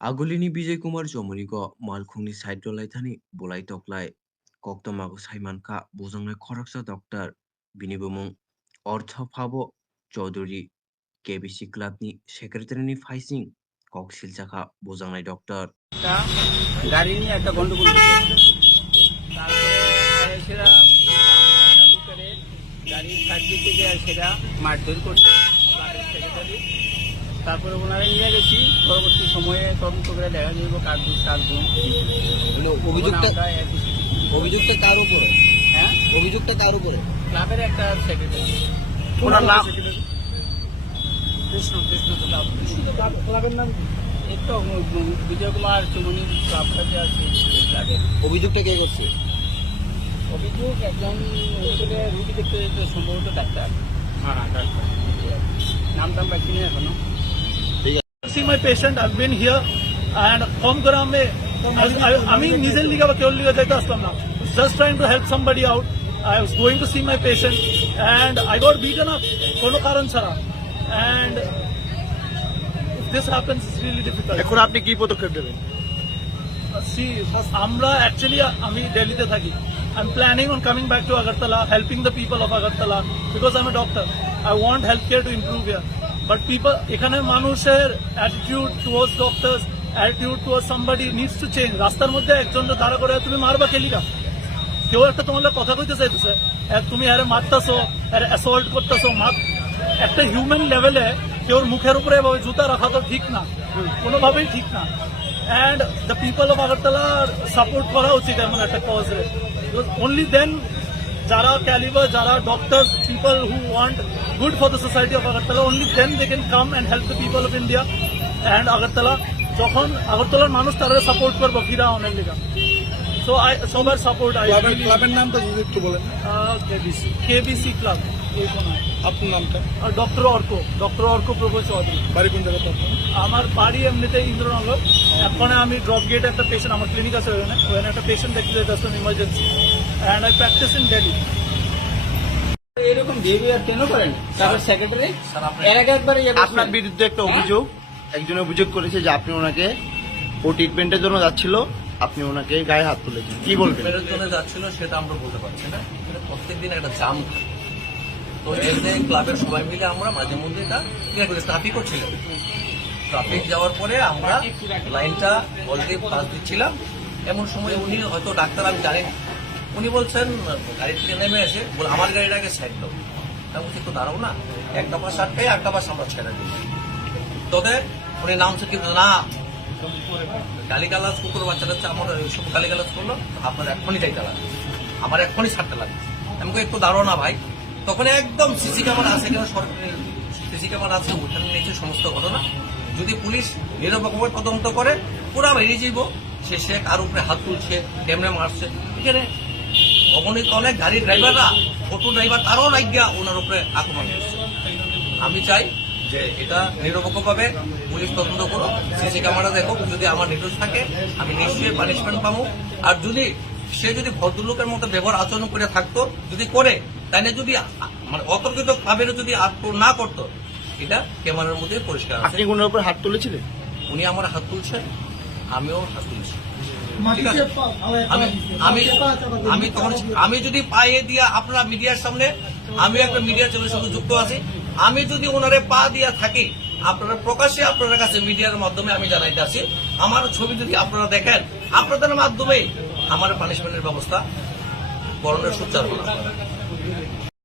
Agulini Bijay Kumar Jomonigo Malkhungni Saidrolaithani Bolai Toklai Koktomago Saimanka Buzangai Koraksa Doctor Binibumung Ortho Phabo Chaudhuri KBC Clubni Secretary Faising Kok Silchaka Buzangai Doctor একটা গাড়ি নিয়ে একটা গন্ডগোল হয়েছে। তারপরে সেটা একটা লোকের গাড়ির সাইড থেকে সেটা মারধর করছে ক্লাবের সেক্রেটারি। তারপরে ওনারা নিয়ে গেছি, পরবর্তী সময়ে তদন্ত করে দেখা যাইব কার দোষ কার গুণ। অভিযুক্ত কার উপরে? হ্যাঁ, অভিযুক্ত কার উপরে? ক্লাবের একটা সেক্রেটারি। ওনার নাম কৃষ্ণ কৃষ্ণ ক্লাবের নাম একটু বিজয় কুমার চৌমনির ক্লাবটা যে আছে ক্লাবের। অভিযুক্ত কে করছে? অভিযোগ একজন রুগী দেখতে যেতে সম্ভবত ডাক্তার। হ্যাঁ ডাক্তার, নাম টাম পাচ্ছি না এখনো। See my patient, I've been here and home gram mein আমি নিজের লিগা বা কেউ লিগা যাইতে আসলাম না, just trying to help somebody out. I was going to see my patient and I got beaten up কোনো কারণ ছাড়া, and if this happens it's really difficult. এখন আপনি কি পদক্ষেপ নেবেন? See, আমরা actually আমি দিল্লিতে থাকি. I'm planning on coming back to Agartala, helping the people of Agartala because I'm a doctor. I want healthcare to improve here. But people, এখানে মানুষের attitude towards doctors, attitude towards somebody needs to change. রাস্তার মধ্যে একজন দাঁড়া করে তুমি মারবা খেলিকা, কেউ একটা তোমার কথা কইতে চাইতেছে, তুমি আরে মারতাছো, আরে অ্যাসল্ট করতেছো, একটা হিউম্যান লেভেলে কেউ মুখের উপরে এভাবে জুতা রাখা তো ঠিক না, কোনোভাবেই ঠিক না। And the people of Agartala support করা উচিত এমন একটা কজে। only then যারা ক্যালিবার, যারা doctors, people who want good for the society of Agartala, only then they can come and help the people of India and Agartala. যখন আগরতলার মানুষ তারা সাপোর্ট করবো ফিরা অনেক লিগা, সো সবার সাপোর্ট। ক্লাবের নামটা যদি একটু বলেন। KBC club. আপনার নামটা? ডক্টর অর্ক প্রভু চৌধুরী। বাড়ি কোন জায়গাতে আপনার? আমার বাড়ি এমনিতে ইন্দ্রনগর। এখন আমি ড্রপ গেট একটা পেশেন্ট, আমার ক্লিনিক আছে ওখানে একটা পেশেন্ট দেখতে যেতে emergency, and I practice in Delhi. এরকম বিহেভিয়ার কেন করেন তারপর সেক্রেটারি? এর আগে একবারে আপনার বিরুদ্ধে একটা অভিযোগ, একজন অভিযোগ করেছে যে আপনি ওনাকে ও ট্রিটমেন্টের জন্য যাচ্ছিল, আপনি ওনাকে গায়ে হাত তুলেছেন, কি বলবেন? ট্রিটমেন্টের জন্য যাচ্ছিল সেটা আমরা বলতে পারছি না, প্রত্যেকদিন একটা জাম থাকে। তো এর যে ক্লাবের সবাই মিলে আমরা মাঝে মধ্যে এটা ক্লিয়ার করি। ট্রাফিকও ছিল, ট্রাফিক যাওয়ার পরে আমরা লাইনটা বলতে পাস দিচ্ছিলাম, এমন সময় উনি হয়তো ডাক্তার আমি জানি না, উনি বলছেন গাড়ি থেকে নেমে এসে আমার গাড়িটাকে সাইড দাও। তা বলছি একটু দাঁড়াও না, একটা পাশ আটকাই একটা পাশ আমরা ছেড়ে দিই। তবে উনি নামছে কিন্তু না, গালিগালাজ কুকুর বাচ্চা কাচ্চা আমার সব গালিগালাজ করলো, আপনার এখনই যাইতে লাগবে, আমার এখনই ছাড়তে লাগবে। আমি একটু দাঁড়াও না ভাই। তখন একদম সিসি ক্যামেরা আছে, কেন সরকারি সিসি ক্যামেরা আছে, ওখানে নিয়েছে সমস্ত ঘটনা। যদি পুলিশ নিরপেক্ষভাবে তদন্ত করে পুরা বেরিয়ে যাইব সে কার উপরে হাত তুলছে, কেমনে মারছে। এখানে অগণিত অনেক গাড়ির ড্রাইভাররা, অটো ড্রাইভার তারাও লাগিয়া ওনার উপরে আক্রমণ করছে। আমি চাই যে এটা নিরপেক্ষভাবে পুলিশ তদন্ত করো, সিসি ক্যামেরা দেখো, যদি আমার নির্দোষ থাকে আমি নিশ্চয়ই পানিশমেন্ট পাবো। আর যদি সে যদি ভদ্রলোকের মতো ব্যবহার আচরণ করে থাকতো, যদি করে, তাহলে যদি মানে অতর্কিত ভাবে যদি না করতো, এটা ক্যামেরার মধ্যে পরিষ্কার। আপনি ওনার উপর হাত তুলেছিলেন? উনি আমার হাত তুলছেন, আমিও হাত তুলছি। আমি তখন আমি যদি পায়ে দিয়া আপনারা মিডিয়ার সামনে, আমি একটা মিডিয়ার চ্যানেলের সাথে যুক্ত আছি, আমি যদি ওনারে পা দিয়া থাকি, আপনারা প্রকাশ্যে আপনার কাছে মিডিয়ার মাধ্যমে আমি জানাইতে আছি, আমার ছবি যদি আপনারা দেখেন, আপনাদের মাধ্যমে আমার পানিশমেন্টের ব্যবস্থা করণের সুচার হল।